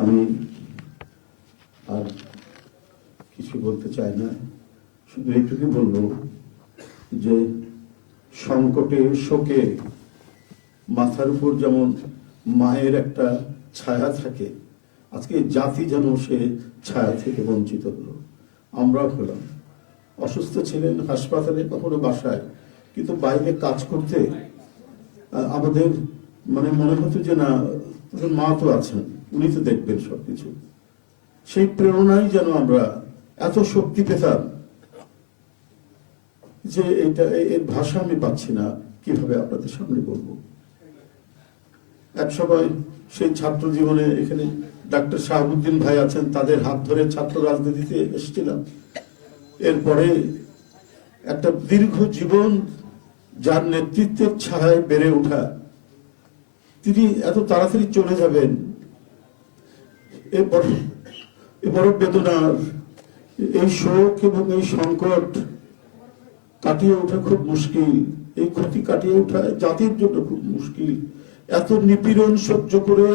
আমি আর কিছু বলতে চাই না, শুধু এইটুকু বলবো যে সংকটে শোকে মাথার উপর যেমন মায়ের একটা ছায়া থাকে, আজকে জাতি যেন সে ছায়া থেকে বঞ্চিত হলো। আমরাও হলাম, অসুস্থ ছিলেন হাসপাতালে, কখনো বাসায়, কিন্তু বাইরে কাজ করতে আমাদের মনে হতো যে না, মা তো আছেন, উনি তো দেখবেন সবকিছু। সেই প্রেরণাই যেন আমরা এত শক্তি পেতাম যে এটা এর ভাষা আমি পাচ্ছি না কিভাবে আপনাদের সামনে বলবো। এক সময় সেই ছাত্র জীবনে এখানে ডাক্তার শাহাবুদ্দিন ভাই আছেন, তাদের হাত ধরে ছাত্র রাজনীতিতে এসেছিলাম। এরপরে একটা দীর্ঘ জীবন যার নেতৃত্বের ছায়ায় বেড়ে ওঠা, তিনি এত তাড়াতাড়ি চলে যাবেন, এ বড় বেদনার। এই শোক এবং এই সংকট কাটিয়ে ওঠা খুব মুশকিল, এই ক্ষতি কাটিয়ে ওঠা জাতির জন্য খুব মুশকিল। এত নিপীড়ন সহ্য করে,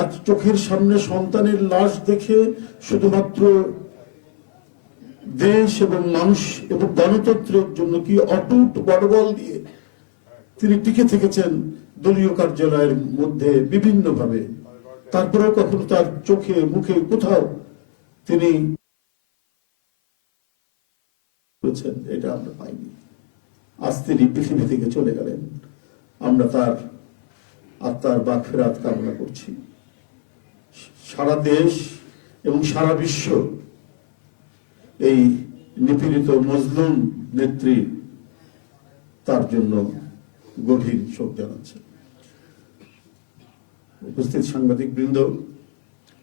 এত চোখের সামনে সন্তানের লাশ দেখে শুধুমাত্র দেশ এবং মানুষ এবং গণতন্ত্রের জন্য কি অটুট বড়বল দিয়ে তিনি টিকে থেকেছেন দলীয় কার্যালয়ের মধ্যে বিভিন্ন ভাবে। তারপরেও কখনো তার চোখে মুখে কোথাও তিনি এটা আমরা পাইনি। আজ তিনি পৃথিবী থেকে চলে গেলেন, আমরা তার আত্মার মাগফিরাত কামনা করছি। সারা দেশ এবং সারা বিশ্ব এই নিপীড়িত মজলুম নেত্রী তার জন্য গভীর শোক জানাচ্ছে। উপস্থিত সাংবাদিক বৃন্দ,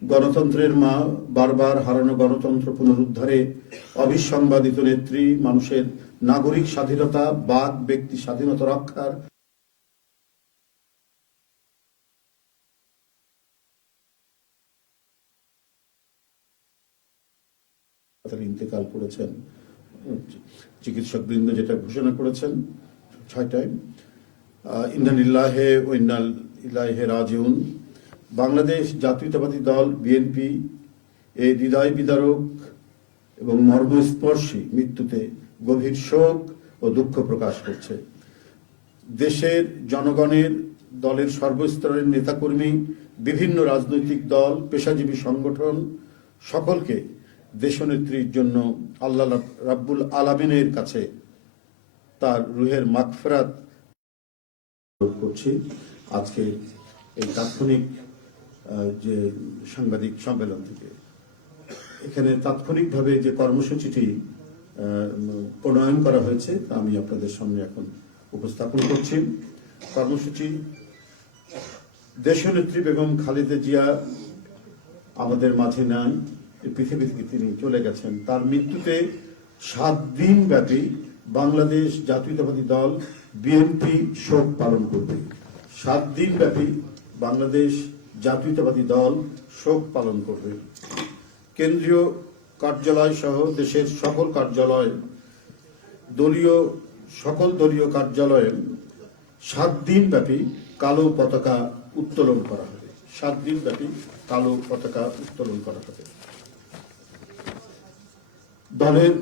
গণতন্ত্রের মা, বারবার হারানো গণতন্ত্র পুনরুদ্ধারে অবিসংবাদিত নেত্রী, মানুষের নাগরিক স্বাধীনতা, বাক ব্যক্তি স্বাধীনতা রক্ষার ইন্তেকাল করেছেন। চিকিৎসক বৃন্দ যেটা ঘোষণা করেছেন 6টায়, ইন্না লিল্লাহি ওয়া ইন্না ইলাইহি রাজিউন। বাংলাদেশ জাতীয়তাবাদী দল বিএনপি এই হৃদয় বিদারক এবং মর্মস্পর্শী মৃত্যুতে গভীর শোক ও দুঃখ প্রকাশ করছে। দেশের জনগণের, দলের সর্বস্তরের নেতাকর্মী, বিভিন্ন রাজনৈতিক দল, পেশাজীবী সংগঠন সকলকে দেশনেত্রীর জন্য আল্লাহ রাব্বুল আলামিনের কাছে তার রুহের মাগফিরাত করছি। আজকে এই তাৎক্ষণিক যে সাংবাদিক সম্মেলন থেকে এখানে তাৎক্ষণিকভাবে যে কর্মসূচিটি প্রণয়ন করা হয়েছে তা আমি আপনাদের সামনে এখন উপস্থাপন করছি। কর্মসূচি: দেশনেত্রী বেগম খালেদা জিয়া আমাদের মাঝে নাই, পৃথিবী থেকে তিনি চলে গেছেন। তার মৃত্যুতে 7 দিন ব্যাপী বাংলাদেশ জাতীয়তাবাদী দল বিএনপি শোক পালন করবে। 7 দিন ব্যাপী বাংলাদেশ জাতীয়তাবাদী দল শোক পালন করবে। কেন্দ্রীয় কার্যালয় সহ দেশের সকল কার্যালয়, সকল দলীয় কার্যালয়ে 7 দিন ব্যাপী কালো পতাকা উত্তোলন করা হবে। 7 দিন ব্যাপী কালো পতাকা উত্তোলন করা হবে। দলের